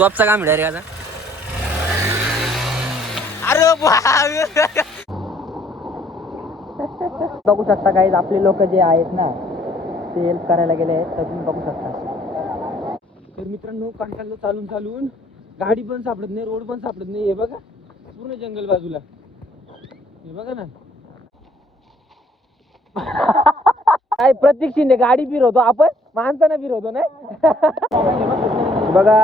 टॉपचा काम आहे रे आता. अरे बघू शकता काही आपले लोक जे आहेत ना ते हेल्प करायला गेले आहेत, तर तुम्ही बघू शकता. तर मित्रांनो कंटाळलो चालून चालून, गाडी पण सापडत नाही, रोड पण सापडत नाही. हे बघा पूर्ण जंगल बाजूला, हे बघा ना. काय प्रत्येक शिंदे गाडी फिरवतो, आपण माणसानं फिरवतो ना. बघा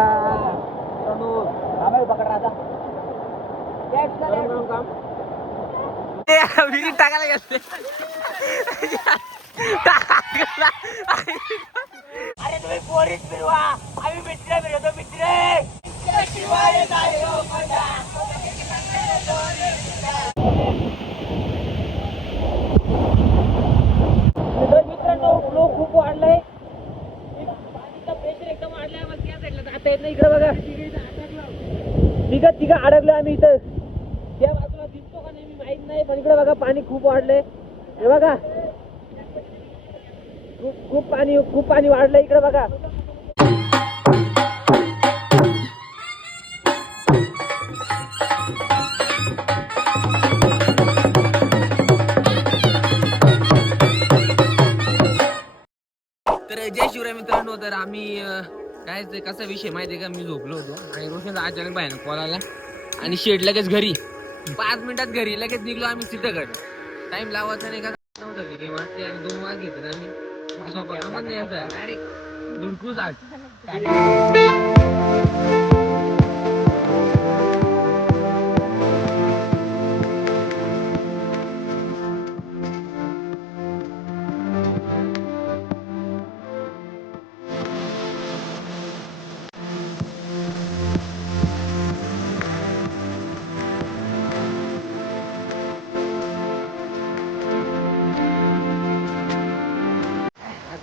विहिरीत टाकायला गेले. अरे तुम्ही पोरीत फिरवा, आम्ही मित्र फिरवतो मित्र. मित्रांनो फ्लो खूप वाढलाय, पाणीचा प्रेशर एकदम वाढलाय. मला त्या साईडला जाता येत नाही. इकडे बघा तिघं अडकलो आम्ही इथं. त्या बाजूला दिसतो का नाही मी माहित नाही, पण इकडे बघा पाणी खूप वाढलंय. हे बघा खूप पाणी वाढलंय इकडे बघा. तर जय शिवराय मित्रांनो. तर आम्ही काय कसा विषय माहितीये का, मी झोपलो होतो आणि रोशन अचानक बाहेर कॉल आला आणि शेड लगेच घरी 5 मिनिटात घरी लगेच निघलो आम्ही सिद्धगड. टाइम लावायचा नाही का नव्हतं की वाजते आणि 2 वाज घेतात आम्ही धुडकूस आज.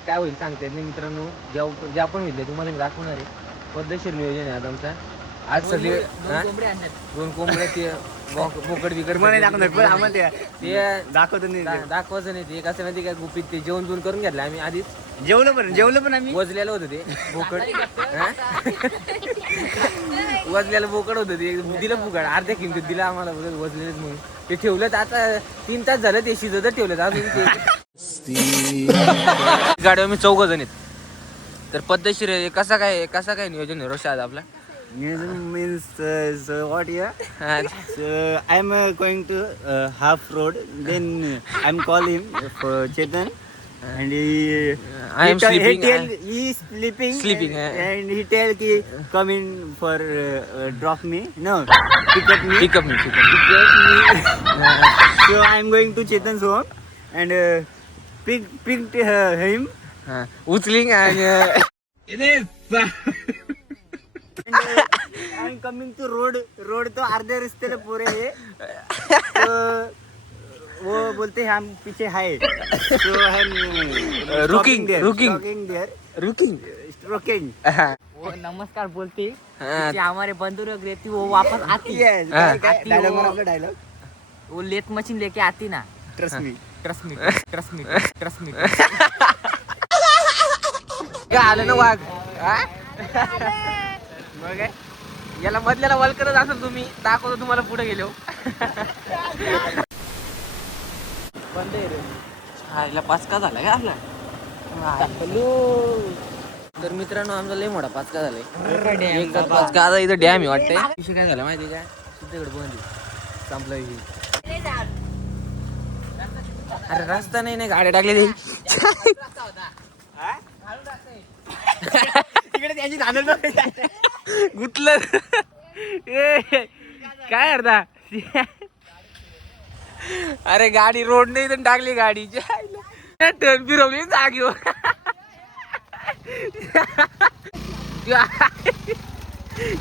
काय होईल सांगते नाही मित्रांनो. ज्या पण होईल तुम्हाला मी दाखवणार आहे. पद्धतशीर नियोजन आहे आता आमचा. आज सगळे 2 कोंबड्या ते बोकड बिकड दाखवायचं नाही. ते कसं माहिती का, गुपित ते जेवण करून घेतलं आम्ही आधीच. जेवलं पण आम्ही. वजलेलं होतं ते बोकड. वजलेलं बोकड होतं ते, दिलं बोकड अर्ध्या किमतीत दिलं आम्हाला वजलेलंच म्हणून. ते ठेवलं आता 3 तास झालं ते शिजत ठेवलं अजून ते. गाडीवर मी 4 जण आहेत. तर पद्धतशीर कसा काय नियोजन आहे रोशा आज आपला. Means so what here? So I'm going to half road. Then I'm calling for Chetan, and he sleeping. He is sleeping. Sleeping. And he tell ki come in for drop me. No, pick up me. Pick up me. So I'm going to Chetan's home and picked him. उचलिंग आणि I'm coming to road तो अर्धे रस्ते पूरे है. तो वो बोलते हैं हम पीछे है. So हम रुकिंग. वो नमस्कार बोलती कि हमारे बंधु लोग रहती वो वापस आती. डायलॉग वो लेट मशीन लेके आती ना. Trust me. काय आलं ना वाघ. मग याला मधल्याला वल करत असेल तुम्ही, दाखवतो तुम्हाला पुढे गेलो. बंद आहे रे. हा 5 का झाला का आपला. तर मित्रांनो आमचा लय मोठा 5 का झालाय. 5 का आता इथं डॅम आहे वाटतंय. विषय काय झाला माहिती काय, सिद्धगड बंद संपला विषय. अरे रस्ता नाही गाड्या टाकले ते. गुतलं काय अर्धा. अरे गाडी रोड नाही तर टाकली गाडी टर्न फिरवली जागेवर.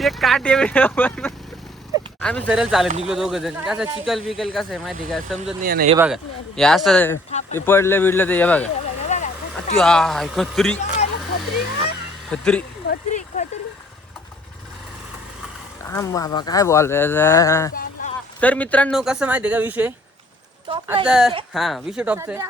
एक काटे आम्ही सरळ चालत निघलो 2 जण. कसं चिकल बिकल कसं आहे माहिती का, समजत नाही ना. हे बघा हे असं हे पडलं बिडलं ते. हे बघा खत्री बाबा काय बोलतोय. तर मित्रांनो कसं माहिती का विषय आता. हा विषय टॉपचा आहे.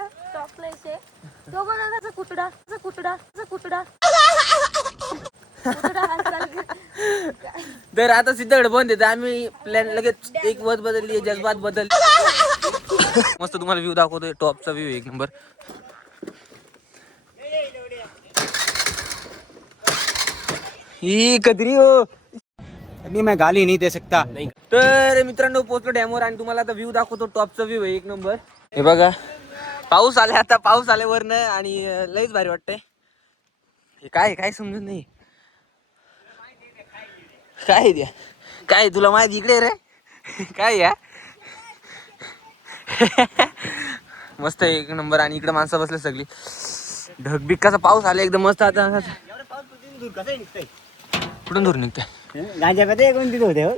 तर आता सिद्धगड बंद येते. आम्ही प्लॅन लगेच एक वत बदलली, जज्बात बदलली. मस्त तुम्हाला व्ह्यू दाखवतोय, टॉपचा व्ह्यू एक नंबर. ही कदरी हो. मैं गाली नहीं दे सकता. तर मित्रांनो पोचलो डॅमवर आणि तुम्हाला आता व्ह्यू दाखवतो, टॉपचा व्ह्यू आहे एक नंबर. हे बघा पाऊस आलाय, आता पाऊस आल्यावरनं आणि लईच भारी वाटतंय. हे काय समजत नाही. काय द्या काय तुला माहिती इकडे रे काय या. मस्त एक नंबर. आणि इकडे माणसं बसले सगळी, ढगबिक्काचा पाऊस आला एकदम मस्त. आता कुठून दूर निघते गांजा मध्ये कोणती होते हो.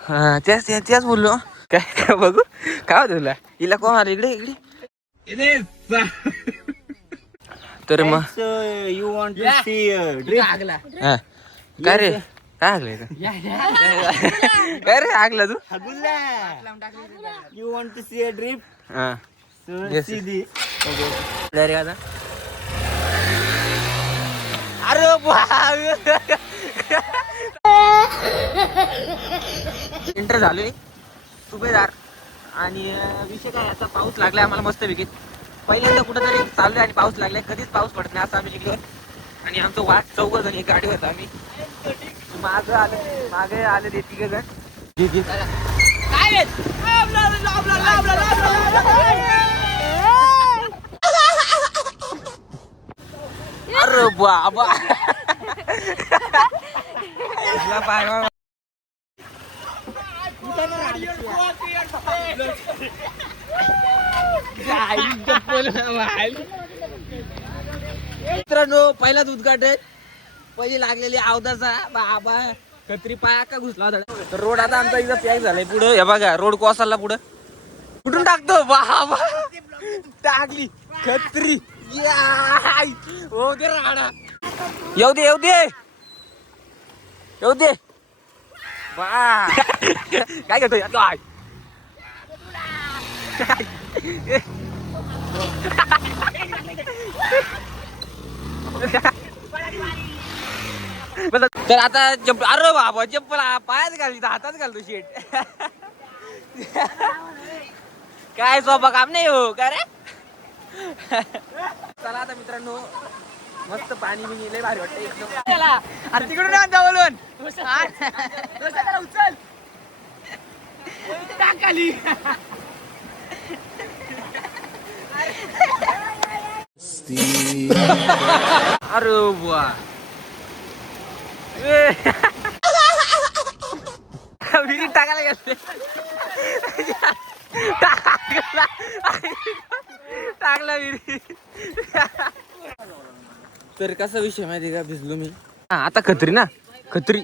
हा त्याच बोललो. काय बघू काय होतं तुला, हिला कोण आलं इकडे तर मग you want to see drift. हा काय रे काय आगलंय काय रे आगला तू. You want to see a drift. हा सो सी दी. रे आता अरे एंटर झालोय सुभेदार. आणि विषय काय, आता पाऊस लागलाय आम्हाला मस्त पैकी. पहिल्यांदा कुठंतरी चाललोय आणि पाऊस लागलाय. कधीच पाऊस पडत नाही असं आम्ही निघलो. आणि आमचं वाट 4 जण गाडी होता. आम्ही मागे आले ते 3 जण. अरे बाबा मित्रांनो पहिलाच उद्घाटन, पहिली लागलेली अवताचा बाबा कत्री पाया का घुसला होता. रोड आता आमचा इथं पॅक झालाय. पुढे हे बघा रोड कोसळला. पुढं कुठून टाकतो बाबा, टाकली कत्री. हो दे राडा, येऊ दे बा. काय करतोय काय तर आता अरे बाबा चप्पल पायात घालली हातात घालतो शेट. काय सोपा काम नाही हो का रे. चला आता मित्रांनो मस्त पाणी बिनी लय भारी वाटतं एकदम. अरे तिकडून आणता बोलून उचल टाकाली. अरे बुवा विहिरीत टाकायला गेले. टाकला विहिरीत. तर कसा विषय माहिती का, भिजलो मी. आता खत्री ना, खत्री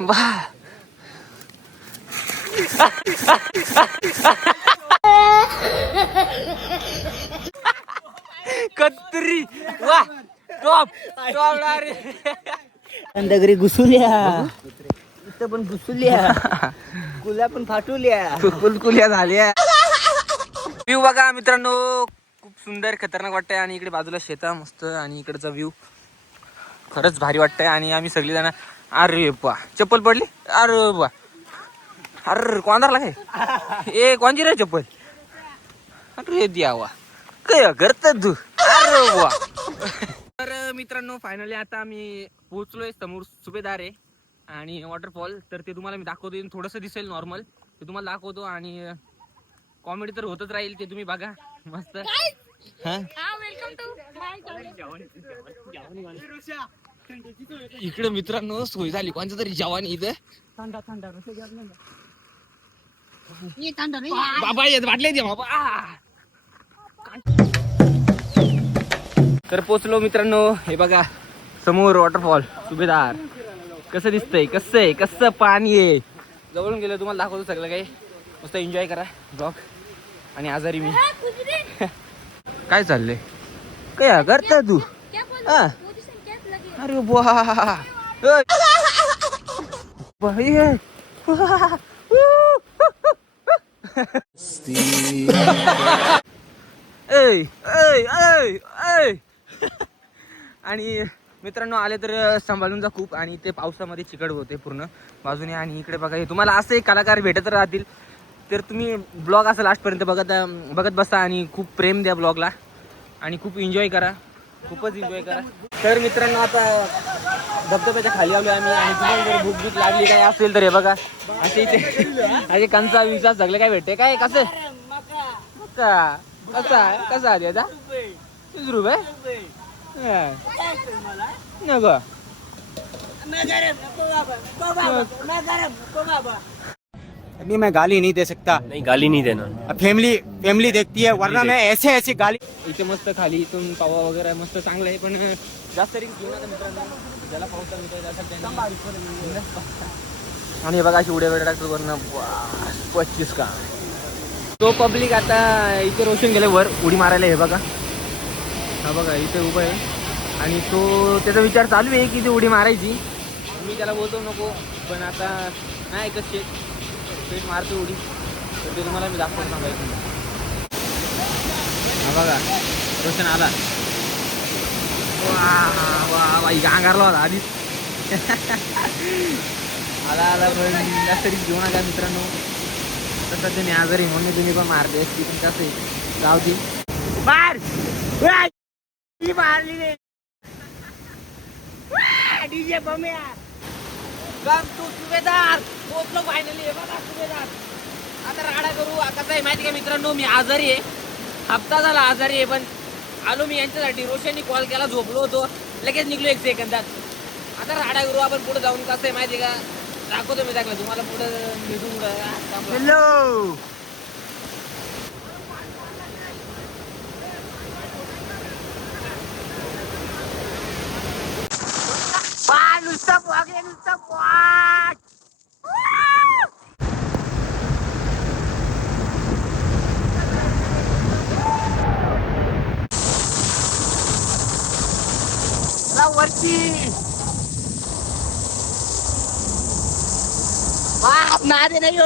बा. कत्री वा टॉप रे. अंधगरी घुसुल्या इथं पण घुसुल्या, कुल्या पण फाटुल्या, कुलकुल्या झाल्या. व्ह्यू बघा मित्रांनो खूप सुंदर खतरनाक वाटतंय. आणि इकडे बाजूला शेता मस्त, आणि इकडचा व्ह्यू खरंच भारी वाटतंय. आणि आम्ही सगळी जण अरे बा चप्पल पडली. अरे बा अरे कोणाला काय ए कोणची रे चप्पल. अरे द्यावा काय करत तू. अरे वा. तर मित्रांनो फायनली आता आम्ही पोहोचलोय समोर सुभेदार आहे आणि वॉटरफॉल. तर ते तुम्हाला मी दाखवतो, थोडंसं दिसेल नॉर्मल, ते तुम्हाला दाखवतो. आणि कॉमेडी तर होतच राहील, ते तुम्ही बघा मस्त. इकडे मित्रांनो सोय झाली कोणत्या तरी जवानी इथं. बाबा येत वाटले ते बाबा. तर पोचलो मित्रांनो, हे बघा समोर वॉटरफॉल सुभेदार. कसं दिसतंय, कसं पाणी आहे. जवळून गेलं तुम्हाला दाखवतो सगळं काही. मस्त एन्जॉय करा ब्लॉग. आणि आजारी मी काय चाललंय काय करता तू. अरे बुवा आणि मित्रांनो आले तर सांभाळून जा खूप. आणि ते पावसामध्ये चिकट होते पूर्ण बाजूने. आणि इकडे बघा, हे तुम्हाला असे कलाकार भेटत राहतील तर तुम्ही ब्लॉग असं लास्टपर्यंत बघत बसा आणि खूप प्रेम द्या ब्लॉगला आणि खूप एन्जॉय करा, खूपच एन्जॉय करा. तर मित्रांनो आता धबधब्याच्या खाली आलो आम्ही. आणि तुम्हाला जर भूक भूक लागली काय असेल तर हे बघा असे इथे असे कंचा विसा सगळे काय भेटते काय. कसं कसा कसा कसा आहे त्याचा 30 रुपये नको. अभी मैं गाली नहीं दे सकता. नहीं गाली नहीं देना. फैमिली देखती है वरना मैं ऐसे गाली. इथे मस्त खाली इथून पावा वगैरे मस्त चांगलं आहे. पण जास्त रिस्क घेऊ नका मित्रांनो, ज्याला पावसा मिळतोय त्यासाठी. आणि बघा अशी उड्या वेड्या टाकतो वरनं 25 का. तो पब्लिक आता इथे रोशन गेले वर उडी मारायला. हे बघा, हा बघा इथे उभं आहे आणि तो त्याचा विचार चालू आहे की ती उडी मारायची. मी त्याला बोलतो नको, पण आता नाही ऐकत. शेट मारतो उडी, तर ते तुम्हाला मी दाखवून सांगायचं. हा बघा रोशन आला. वा वा वा अंगारला होता आधीच. आला पण जास्त रिस्क घेऊ नका मित्रांनो. तसं तुम्ही आजारी म्हणून तुम्ही पण मारते असती, पण कसं आहे जाऊ दे. मार मारली डीजे बम्या. कम तू सुभेदार पोचलो फायनली. बघा सुभेदार आता राडा करू. कसं आहे माहिती का मित्रांनो, मी आजारी आहे, हप्ता झाला आजारी आहे. पण आलो मी यांच्यासाठी. रोशननी कॉल केला, झोपलो होतो, लगेच निघलो 1 सेकंदात. आता राडा करू आपण पुढे जाऊन. कसं आहे माहिती का, दाखवतो मी दाखवलं तुम्हाला पुढं निघून. हॅलो वरती नादे नाही हो.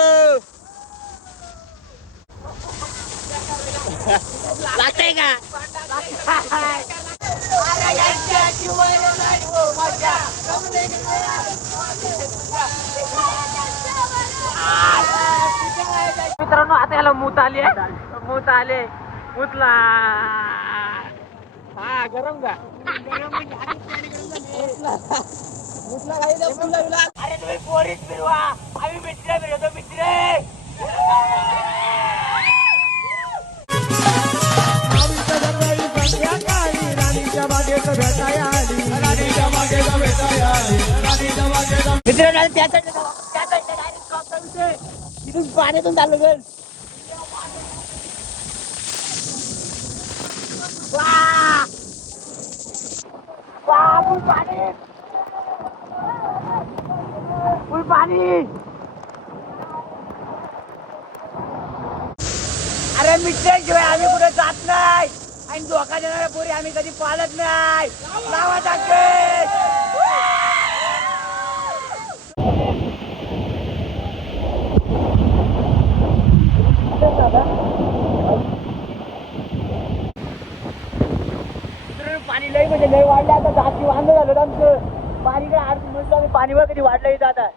लागतंय का मित्रांनो. आता याला मूत आले मुतला. हा गरम का अरे तुम्ही पोरीत फिरवा, आम्ही मित्र फिरवतो मित्र. मित्रांनो इथून पाण्यातून चाललो ग. फुल पाणी. अरे मित्रांशिवाय आम्ही कुठे जात नाही आणि धोका देणाऱ्या पोरी आम्ही कधी पाळत नाही. लावा टाकेल. पाणी लई म्हणजे लई वाढलं. आता जाती वांदे झालं आमचं. पाणी काय आरती म्हणतो आम्ही, पाणी वर कधी वाढलं इथं आता.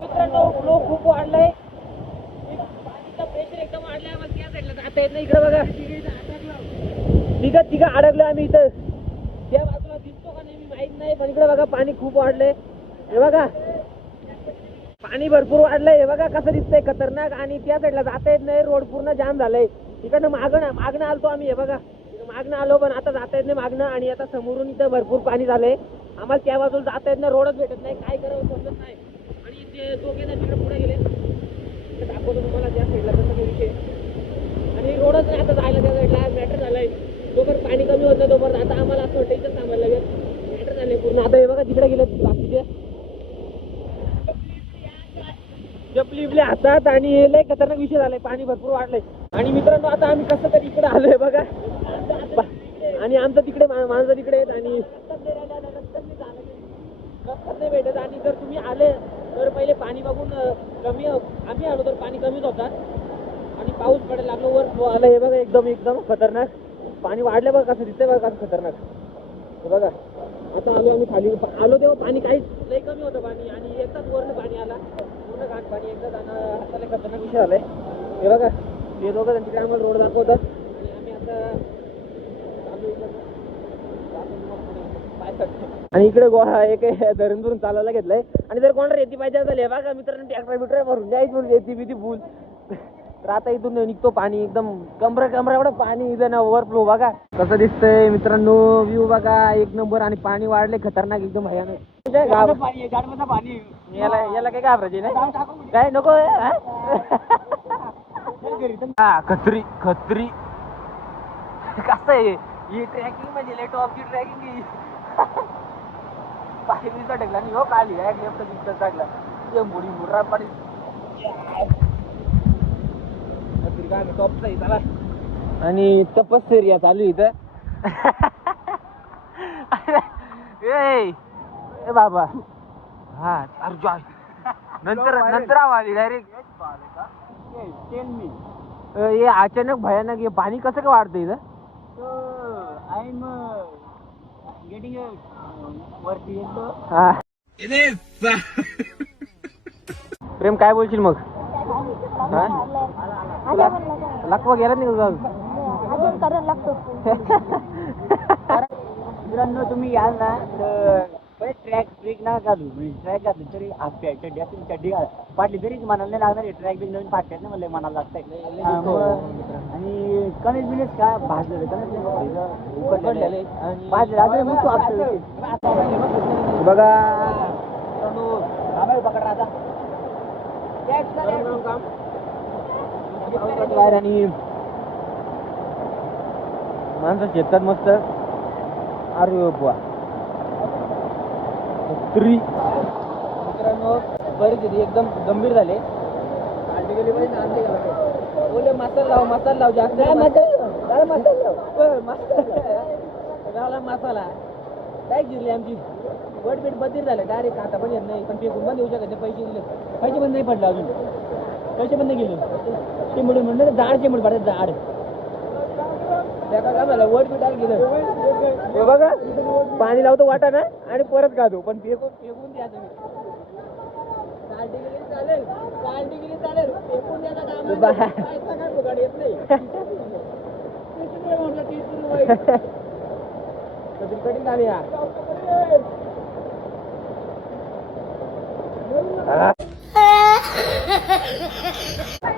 मित्रांनो फ्लो खूप वाढलाय, पाणीचा प्रेशर एकदम वाढलाय. मग त्या साईडला जाता येत नाही. इकडे बघा तिघं अडकलो आम्ही इथं. त्या बाजूला दिसतो का नाही मी माहित नाही, पण इकडे बघा पाणी खूप वाढलंय. हे बघा पाणी भरपूर वाढलंय. हे बघा कसं दिसतंय खतरनाक. आणि त्या साईडला जाता येत नाही, रोड पूर्ण जाम झालंय. इकडनं मागणं आलतो आम्ही. हे बघा मागणं आलो, पण आता जाता येत नाही मागणं. आणि आता समोरून इथं भरपूर पाणी झालंय. आम्हाला त्या बाजूला जाता येत नाही, रोडच भेटत नाही. काय करावं समजत नाही. आणि ते दोघे तिकडे पुढे गेले, दाखवतो तुम्हाला त्या साईडला कसं विषय. आणि रोडच नाही आता जायला त्या साईडला. मॅटर झालंय, जोपर्यंत पाणी कमी होत नाही तोपर्यंत आता आम्हाला असं वाटतं इथं थांबायला लागेल. मॅटर झालंय पूर्ण. आता हे बघा तिकडे गेले बाकीचे चपली बिपली हातात. आणि लय खतरनाक विषय झालाय, पाणी भरपूर वाढलंय. आणि मित्रांनो आता आम्ही कसं तरी इकडे आलोय बघा. आणि आमचं तिकडे माणसं तिकडे आहेत आणि रस्ताच नाही भेटत. आणि जर तुम्ही आले तर पहिले पाणी बघून कमी, आम्ही आलो तर पाणी कमीच होता. आणि पाऊस पडायला लागलो, वर फ्लो आला. हे बघा एकदम एकदम खतरनाक पाणी वाढलं बघा, कसं दिसतंय बघा, कसं खतरनाक. हे बघा आता आलो आम्ही खाली. आलो तेव्हा पाणी काहीच लय कमी होतं पाणी, आणि एकदाच वरनं पाणी आला, पूर्ण घाट पाणी एकदा जाणं हाताला खतरनाक विषय झालाय. हे बघा हे दोघं तिकडे आम्हाला रोड दाखवतात, आणि आम्ही आता चालू इकडनं. आणि इकडे एक धरण धरून चालायला घेतलंय. आणि जर कोणाला रेती पाहिजे असेल, हे बघा मित्रांनो, ट्रॅक्टर बिक्टर भरून जायचं म्हणून रेती बिती फुल. तर आता इथून निघतो पाणी, एकदम कमरा एवढं पाणी इथं ना, ओव्हरफ्लो. बघा कसं दिसतंय मित्रांनो, व्ह्यू बघा एक नंबर. आणि पाणी वाढले खतरनाक एकदम भयानक. पाणी याला काय घाबरायचे नाही, काय नको. हा खत्री खत्री कसं आहे ही ट्रॅकिंग, म्हणजे लय टॉपची ट्रॅकिंग. पाणी टाकला आणि हो खाली लेफ्ट दिसत टाकला मुडी मुर्रा पाणी टॉपचा त्याला. आणि तपश्चर्या चालू इथं. ए बाबा हा अर्जुन नंतर आवाज डायरेक्ट. हे अचानक भयानक हे पाणी कसं काय वाढतं इथं. आय एम गेटिंग वरती येतो. हा प्रेम काय बोलशील मग. लाखवा गेला नाही तुझा मित्रांनो, तुम्ही याल ना तर ट्रॅक ना घालू, ट्रॅक घातली तरी हाफ पॅन्ट चड्डी असेल, चड्डी फाटली तरी मनाला नाही लागणार. ट्रॅक बी नवीन फाटतात ना, मला मनाला लागतंय. आणि कणिक बिनेस का भाजलेलं कणिक उकडलेले भाजले मग बघा बाहेर. आणि माणसं शेतात मस्त. अरे बुवा मित्रांनो, परिस्थिती एकदम गंभीर झाले. बोले मसाला लाव जास्त मसाला काय गिरली आमची वटबीट बदली झालं. डायरेक्ट आता पण येत नाही, पण फेकून पण देऊ शकत नाही. पैसे दिले, पैसे पण नाही पडले अजून, पैसे पण नाही गेले. चिमड म्हणलं झाड चिमड पडत झाड काय झालं वटबीट गेलं. हे बघा पाणी लावतो वाटा ना, आणि परत गातो, पण फेकून द्या तुम्ही. चालेल चालेल फेकून द्यायचं काम काय येत नाही. कठीण झाली या.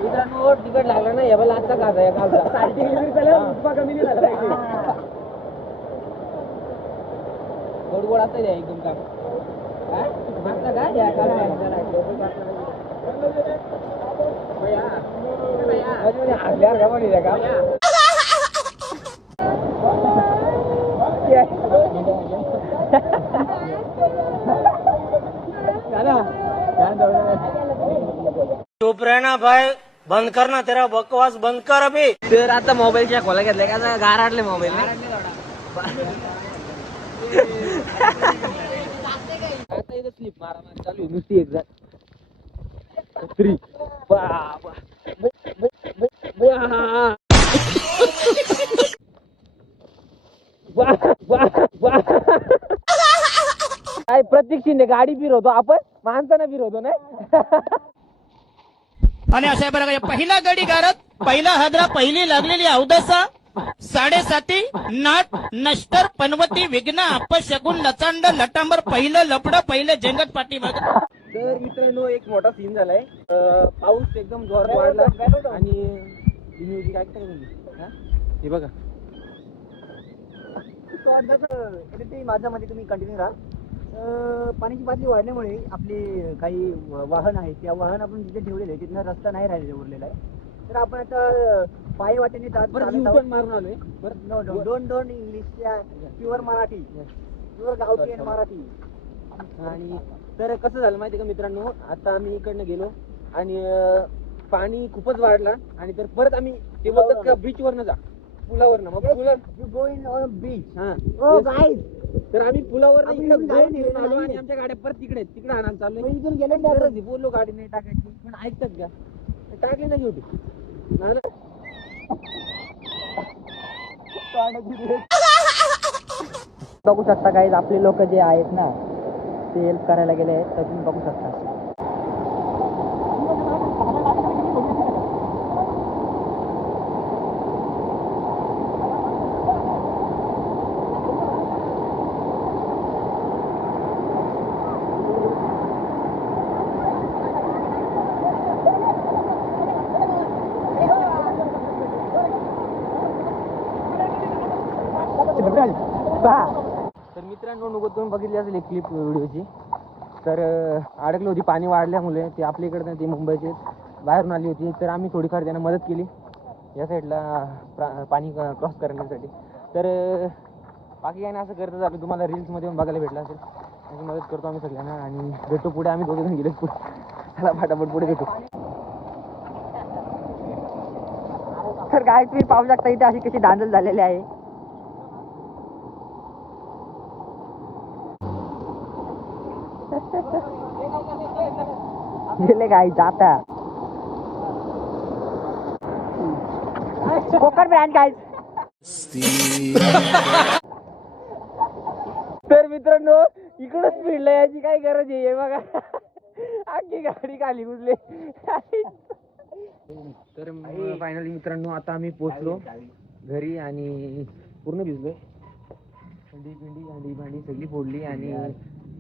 मित्रांनो तिकट लागला ना, याला आजचा काचा या कालचा कमी नाही झाला. गोड गोड असं द्या एकदम काम काय या चुप रहना भाई, बंद करना तेरा बकवास बंद कर अभी. तर आता मोबाईलच्या खोला घेतलाय का गाराडले मोबाईल. आता इथं स्लिप मारा चालू नुसती एक जण. काय प्रत्येक शिंदे गाडी फिरवतो आपण, माणसानं फिरवतो ना. आणि अशा प्रकारे पहिला गडी गारत, पहिला हादरा, पहिली लागलेली अवदसा, 7:30 नाट नष्टर पनवती विघ्न अपशगुन लचांड लटांबर, पहिलं लपड, पहिलं जंगट पाठीमाग. तर मित्रांनो एक मोठा सीन झालाय. पाऊस एकदम जोरात वाढला, आणि म्युझिक ऐकताय तुम्ही. हे बघा माझ्या मध्ये तुम्ही कंटिन्यू राहा. पाण्याची पातळी वाढल्यामुळे आपली काही वाहन आहेत, त्या वाहन आपण जिथे ठेवलेले तिथनं रस्ता नाही राहिलेला उरलेला आहे. तर आपण आता पायी वाटेने मारून आलोय. दोन इंग्लिशच्या प्युअर मराठी, प्युअर गावठी आणि मराठी. आणि तर कसं झालं माहिती का मित्रांनो, आता आम्ही इकडनं गेलो आणि पाणी खूपच वाढला, आणि तर परत आम्ही ते बोलतात का बीच वरनं जा, पुलावरनं. मग यू गोइंग ऑन बीच. हा ओ गाईज, तर आम्ही पुलावर आपण इकडे इथून गाडी नेली आलो, आणि नाही. आमच्या गाड्या परत तिकडे आणायला चाललोय. इथून गेले गरज आहे, बोललो गाडी नाही टाकायची, पण ऐकतात का, टाकली नाही होती. बघू शकता काही आपले लोक जे आहेत ना ते हेल्प करायला गेले आहेत तर तुम्ही बघू शकता. तर मित्रांनो नको तुम्ही बघितली असेल एक क्लिप व्हिडिओची. तर अडकली होती पाणी वाढल्यामुळे ते आपल्या इकडनं ती मुंबईची बाहेरून आली होती. तर आम्ही थोडीफार त्यांना मदत केली या साईडला पाणी क्रॉस करण्यासाठी. तर बाकी काही असं करत झालं तुम्हाला रील्समध्ये पण बघायला भेटलं असेल. त्याची मदत करतो आम्ही सगळ्यांना आणि भेटतो पुढे. आम्ही दोघे जण गेलो पुढे. चला फटाफट पुढे भेटू. तर काय तुम्ही पाहू शकता इथे अशी कशी धांदल झालेली आहे. गेले काय जाता कोकण ब्रँड काय. तर मित्रांनो इकडं स्पीडला याची काय गरज आहे बघा. आखी गाडी खाली उडले. तर फायनली मित्रांनो आता आम्ही पोचलो घरी आणि पूर्ण भिजलोय. थंडी भांडी सगळी फोडली आणि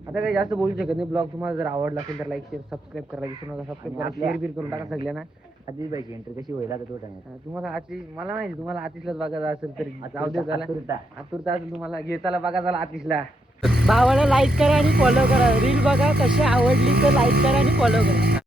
आता काही जास्त बोलू शकत नाही. ब्लॉग तुम्हाला जर आवडला असेल तर लाईक शेअर सबस्क्राईब करायला विसरू नका. सबस्क्राईब करा, शेअर बीर करून टाका सगळ्यांना. आधीच बाईक एंट्री कशी होईल आता तो टाइम. तुम्हाला आतिश मला माहिती तुम्हाला आतिशलाच बघायचं असेल तर जाऊ दे. झाला आतुरता असेल तुम्हाला घेताला बघा झाला आतिशला. भावाला लाईक करा आणि फॉलो करा. रील बघा कशी आवडली तर लाईक करा आणि फॉलो करा.